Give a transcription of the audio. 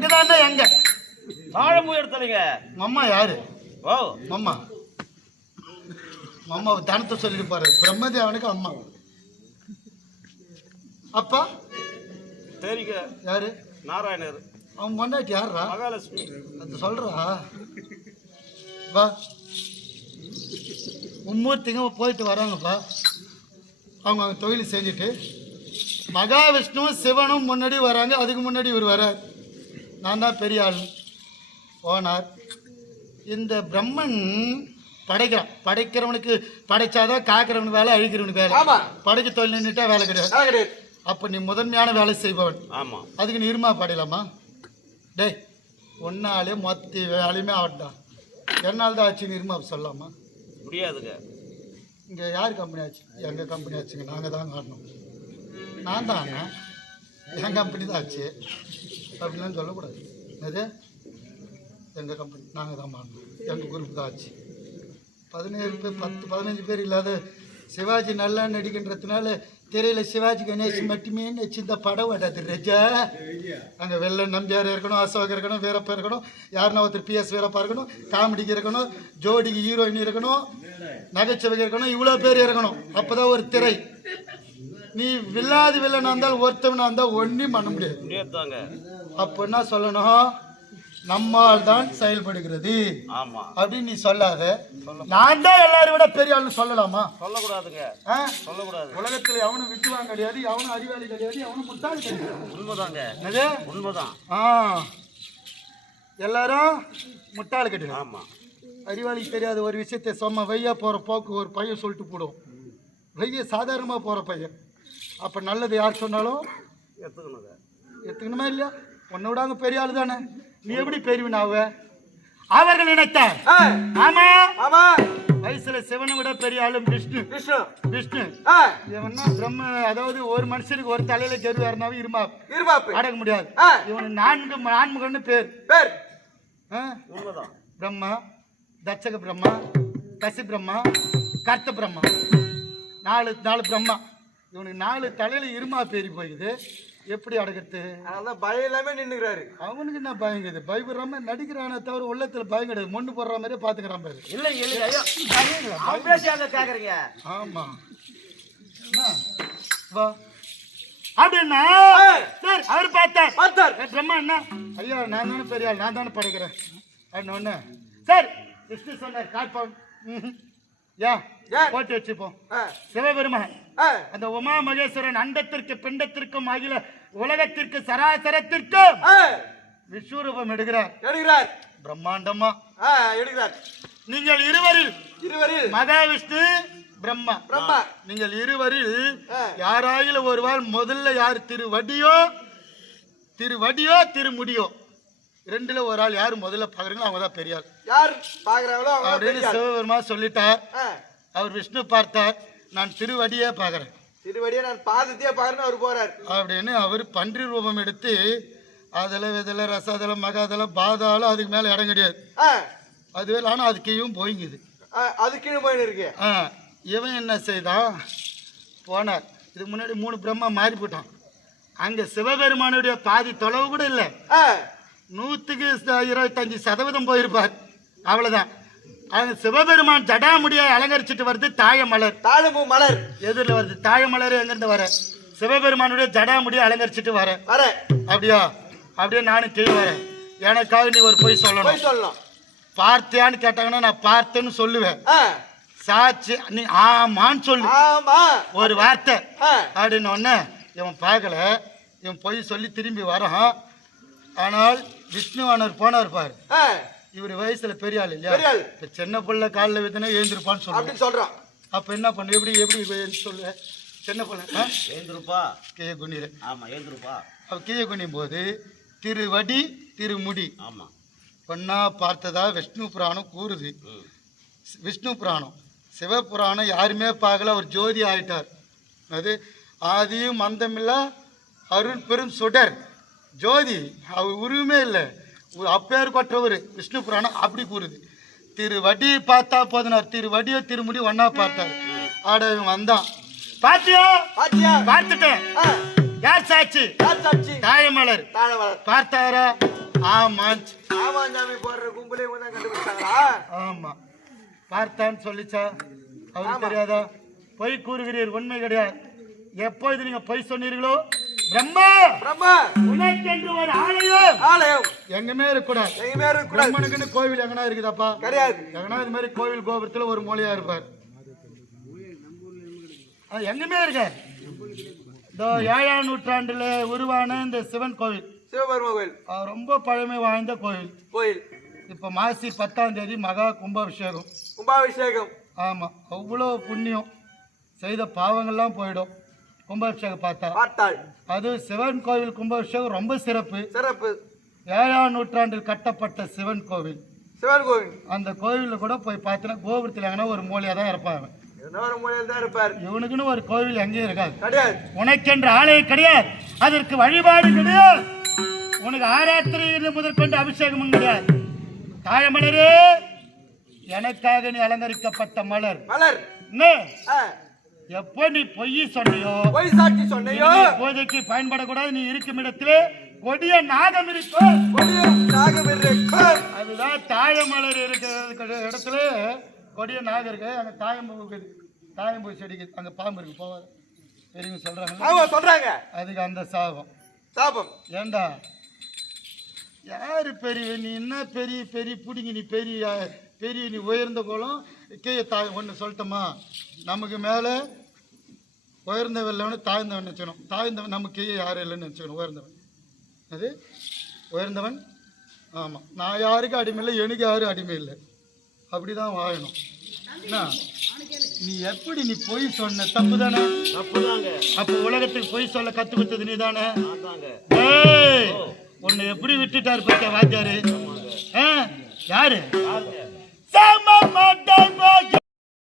அங்கதானே எங்க? தாழம்பு எடுத்தலைங்க. மம்மா யாரு? ஓ. மம்மா. மம்மா தனத்தை சொல்லிட்டு பாரு. பிரம்மதேவனுக்கு அம்மா. அப்பா? சரிங்க. யாரு? நாராயணர். அவன் பொண்டாட்டி யாருடா மகாலட்சுமி. அது சொல்றா? வா. மும்மூர்த்திங்க போயிட்டு வராங்கப்பா. அவங்க அவங்க தொழில் செஞ்சுட்டு. மகாவிஷ்ணுவும் சிவனும் முன்னாடி வராங்க. அதுக்கு முன்னாடி இவர் வரார் நான் தான் பெரிய ஆள். போனார் இந்த பிரம்மன் படைக்கிறான். படைக்கிறவனுக்கு படைச்சாதான் காக்கிறவனுக்கு வேலை அழிக்கிறவனுக்கு வேலை. படைக்க தொழில் நின்றுட்டா வேலை கிடையாது. அப்போ நீ முதன்மையான வேலை செய்பவன். ஆமா. அதுக்கு நீ இருமா பாடலாமா டேய் ஒன்னாலே மொத்த வேலையுமே ஆகட்டும் என்னால் தான் ஆச்சு இருமா சொல்லலாமா முடியாதுங்க. இங்கே யார் கம்பெனி ஆச்சு? எங்கள் கம்பெனி ஆச்சுங்க? நாங்கள் தான் ஆடணும் நான் தாங்க என் கம்பெனி தான் ஆச்சு. அப்படிலாம் சொல்லக்கூடாது. என்னது? எங்கள் கம்பெனி நாங்கள் தான் ஆடணும் எங்கள் குரூப் தான் ஆச்சு. பதினேழு பேர் பத்து பதினஞ்சு பேர் இல்லாத சிவாஜி நல்லா நடிக்கின்றதுனால திரையில் சிவாஜி கணேஷ் மட்டுமே வச்சிருந்த படம் வராது. ரஜா அங்கே வெள்ள நம்பியார் இருக்கணும் அசோக் இருக்கணும் வீரப்பா இருக்கணும் யாருன்னா ஒருத்தர் பிஎஸ் வீரப்பா இருக்கணும் காமெடிக்கு இருக்கணும் ஜோடிக்கு ஹீரோயின் இருக்கணும் நகைச்சுவைக்கு இருக்கணும் இவ்வளோ பேர் இருக்கணும். அப்போதான் ஒரு திரை. நீ வில்லாது வில்லனா இருந்தால் ஒருத்தவனா இருந்தால் ஒன்றும் பண்ண முடியாது. அப்போ என்ன சொல்லணும்? நம்மால் தான் செயல்படுகிறது அப்படின்னு நீ சொல்லாத. நான் தான் எல்லாரும் விட பெரிய ஆள்னு சொல்லலாமா? சொல்லக்கூடாதுங்க? சொல்லக்கூடாது. உலகத்துல எவனும் விட்டுவான் கிடையாது எவனும் அறிவாளி கிடையாது எவனும் முட்டாள் கிடையாது. உண்மைதாங்க. என்னது? உண்மைதான். ஆ. எல்லாரும் முட்டாள் கிடையாது ஆமா. அறிவாளிக்கு தெரியாத ஒரு விஷயத்தை சும்மா வெய்யா போகிற போக்கு ஒரு பையன் சொல்லிட்டு போடும். வெய்ய சாதாரணமாக போகிற பையன். அப்போ நல்லது யார் சொன்னாலும் எடுத்துக்கணுங்க எடுத்துக்கணுமா இல்லையா? உன்னை விடாங்க பெரிய ஆளு தானே. நீ எப்படி பெரியவன் ஆவ? அவர்கள் நினைத்தார். ஆமா? ஆமா. வயசுல சிவனை விட பெரிய ஆளு விஷ்ணு. விஷ்ணு. விஷ்ணு. இவன்னா பிரம்ம அதாவது ஒரு மனுஷனுக்கு ஒரு தலையில கரு ஏறினாவே இருமா இருமாப்பு அடக்க முடியாது. ஆ. இவனுக்கு நான்கு நான்முகன்னு பேர். பேர்? பிரம்மா தட்சக பிரம்மா கசி பிரம்மா கர்த்த பிரம்மா. நாலு நாலு பிரம்மா. இவனுக்கு நாலு தலையில இருமா பேரி போயிடுது எப்படி அடக்கிறது? அதனால தான் பயம் இல்லாம நின்னுக்கிறாரு. அவனுக்கு என்ன பயங்குது பயப்படுறாம நடிக்கிறானே தவிர உள்ளத்துல பயம் கிடையாது. மொண்டு போடுற மாதிரியே பாத்துக்கிறான் பாரு. இல்லை இல்லை ஐயோ. அவன் பேசியாங்க கேக்குறீங்க. ஆமா. என்ன? வா. அப்படின்னா சார் அவர் பார்த்தார். பார்த்தார். பிரம்மா என்ன? ஐயா நான் தானே பெரிய ஆள் நான் தானே படைக்கிறேன். அப்படின்னு சார் விஷ்ணு சொன்னார். யா ஏன்? போட்டு வச்சுப்போம். சிவபெருமான் அந்த உமா மகேஸ்வரன் அண்டத்திற்கு பிண்டத்திற்கும் அகில உலகத்திற்கு சராசரத்திற்கும் விஸ்வரூபம் எடுக்கிறார். எடுக்கிறார். பிரம்மாண்டமா. எடுக்கிறார். நீங்கள் இருவரில் இருவரில். மகாவிஷ்ணு பிரம்மா. பிரம்மா. நீங்கள் இருவரில் ஆ. யாராயிலும் ஒருவர் முதல்ல யார் திருவடியோ திருவடியோ திருமுடியோ? ரெண்டுல ஒரு ஆள் யார் முதல்ல பாக்குறீங்களோ அவங்க தான் பெரிய ஆள் யார் பாக்குறாங்களோ அப்படின்னு. சிவபெருமா சொல்லிட்டார். அவர் விஷ்ணு பார்த்தார். நான் திருவடியே பார்க்குறேன் திருவடியே நான் பாதத்தையே பாக்குறேன்னு அவர் போறார். அப்படின்னு அவர் பன்றி ரூபம் எடுத்து அதில் விதல ரசதலம் மகாதலம் பாதாளம் அதுக்கு மேலே இடம் கிடையாது. அதுவே ஆனால் அது கீழும் போய்ங்குது. அது கீழே போயின்னு இருக்கு. ஆ இவன் என்ன செய்தான் போனார். இதுக்கு முன்னாடி மூணு பிரம்மா மாறி போட்டான் அங்கே சிவபெருமானுடைய பாதி தொலைவு கூட இல்லை. நூற்றுக்கு இருபத்தஞ்சு சதவீதம் போயிருப்பார். அவ்வளோதான் சிவபெருமான் ஜடாமுடியை அலங்கரிச்சிட்டு வருது தாயமலர் தாழம்பூ மலர். எதிரில் வருது தாயமலர் எங்கேருந்து வர? சிவபெருமானுடைய ஜடாமுடியை அலங்கரிச்சிட்டு வர. வர. அப்படியா? அப்படியே நானும் கீழே வரேன் எனக்காக நீ ஒரு பொய் சொல்லணும். போய் சொல்லணும். பார்த்தியான்னு கேட்டாங்கன்னா நான் பார்த்தேன்னு சொல்லுவேன். சாட்சி நீ ஆமான்னு சொல்லு. ஆமா. ஒரு வார்த்தை. அப்படின்னு உடனே இவன் பார்க்கல. இவன் பொய் சொல்லி திரும்பி வரான். ஆனால் விஷ்ணுவானர் போனார் பாரு. இவர் வயசுல பெரிய ஆள் இல்லையா? பெரிய ஆள். இப்ப சின்ன பிள்ளை காலில் வித்தனா எழுந்திருப்பான்னு அப்படின்னு சொல்றோம் அப்ப என்ன பண்ணு? எப்படி எப்படி சொல்லு? சின்ன பிள்ளை ஆ? ஏந்திருப்பா. கீழே குனிற ஆமா ஏந்திருப்பா. அவ கீழே குனியும் போது திருவடி திருமுடி. ஆமா. பொண்ணா பார்த்ததா விஷ்ணு புராணம் கூறுது. விஷ்ணு புராணம். சிவபுராணம் யாருமே பார்க்கல அவர் ஜோதி ஆயிட்டார். அது ஆதியும் மந்தமில்லா அருள் பெரும் சுடர். ஜோதி அவர் உருவமே இல்லை. அப்பேர் கொற்றவர் விஷ்ணு புராணம் அப்படி கூறுது. திருவடி பார்த்தா போதுனார் திருவடியோ திருமுடி ஒன்னா பார்த்தார். ஆட இவன் வந்தான். பாத்தியா? பாத்தியா? பார்த்துட்டேன். யார் சாட்சி? யார் சாட்சி? தாயமலர் தாழ மலர் பார்த்தாரா? ஆமாச்சு ஆமா சாமி போடுற கும்பலே தான் கண்டுபிடிச்சாங்களா? ஆமா. பார்த்தான்னு சொல்லிச்சா? அவருக்கு தெரியாதா? பொய் கூறுகிறீர் உண்மை கிடையாது. எப்பொழுது நீங்க பொய் சொன்னீர்களோ பிரம்மா! பிரம்மா! உனக்கென்று ஒரு ஆலயம்! ஆலயம். எங்குமே இருக்கக்கூடாது. பிரம்மனுக்குன்னு கோவில் எங்கனா இருக்குதாப்பா? கிடையாது. எங்கனா இது மாதிரி கோவில் கோபுரத்துல ஒரு மூலையா இருப்பார். அது எங்குமே இருக்க இந்த ஏழாம் நூற்றாண்டுல உருவான இந்த சிவன் கோவில். சிவபெருமா கோயில் ரொம்ப பழமை வாய்ந்த கோவில். கோயில் இப்போ மாசி பத்தாம் தேதி மகா கும்பாபிஷேகம். கும்பாபிஷேகம். ஆமாம் அவ்வளோ புண்ணியம். செய்த பாவங்கள்லாம் போயிடும். கும்பாபிஷேகம் பார்த்தா பார்த்தாள். அது சிவன் கோவில் கும்பாபிஷேகம் ரொம்ப சிறப்பு. சிறப்பு. ஏழாம் நூற்றாண்டில் கட்டப்பட்ட சிவன் கோவில். சிவன் கோவில். அந்த கோவிலில் கூட போய் பார்த்தீங்கன்னா கோபுரத்தில் எங்கன்னா ஒரு மூலையாக தான் இருப்பாங்க. இவனுக்குன்னு ஒரு கோவில் எங்கேயும் இருக்காது. கிடையாது. உனக்கென்ற ஆலயம் கிடையாது. அதற்கு வழிபாடு கிடையாது. உனக்கு ஆராத்திரை முதற்கொண்டு அபிஷேகமும் கிடையாது. தாழமலரே எனக்காக நீ அலங்கரிக்கப்பட்ட மலர். மலர். என்ன? எப்போ நீ பொய் சொன்னியோ? பொய் சாட்சி சொன்னையோ? பூஜைக்கு பயன்படக்கூடாது நீ இருக்கும் இடத்திலே கொடிய நாகம் இருக்கும் கொடியும் நாகம் இருக்கும் அதுதான் தாழமலர் இருக்கிற இடத்துல கொடிய நாகம் இருக்கு அங்கே தாயம்பூ இருக்குது. தாயம்பூ செடிக்கு அங்கே பாம்பு இருக்கு. போவாது பெரியவங்க சொல்றாங்க? ஆமா சொல்றாங்க. அதுக்கு அந்த சாபம். சாபம். ஏண்டா? யாரு பெரிய நீ என்ன பெரிய பெரிய பிடிங்க நீ பெரிய பெரிய நீ உயர்ந்த குளம் கீழே தா ஒன்று சொல்லட்டுமா? நமக்கு மேலே உயர்ந்தவன் இல்லைன்னு தாழ்ந்தவன் நினச்சிக்கணும். தாழ்ந்தவன் நமக்கு கீழே யாரும் இல்லைன்னு நினச்சிக்கணும் உயர்ந்தவன். அது உயர்ந்தவன் ஆமாம் நான் யாருக்கும் அடிமை இல்லை எனக்கு யாரும் அடிமை இல்லை. அப்படி தான் வாழணும். என்ன? நீ எப்படி நீ பொய் சொன்ன? தப்பு தானே தப்புதாங்க. அப்போ உலகத்துக்கு பொய் சொல்ல கற்று கொடுத்தது நீ தானே உன்னை எப்படி விட்டுட்டாரு பத்தியா வாத்தியாரு? யாரு? யாருங்க?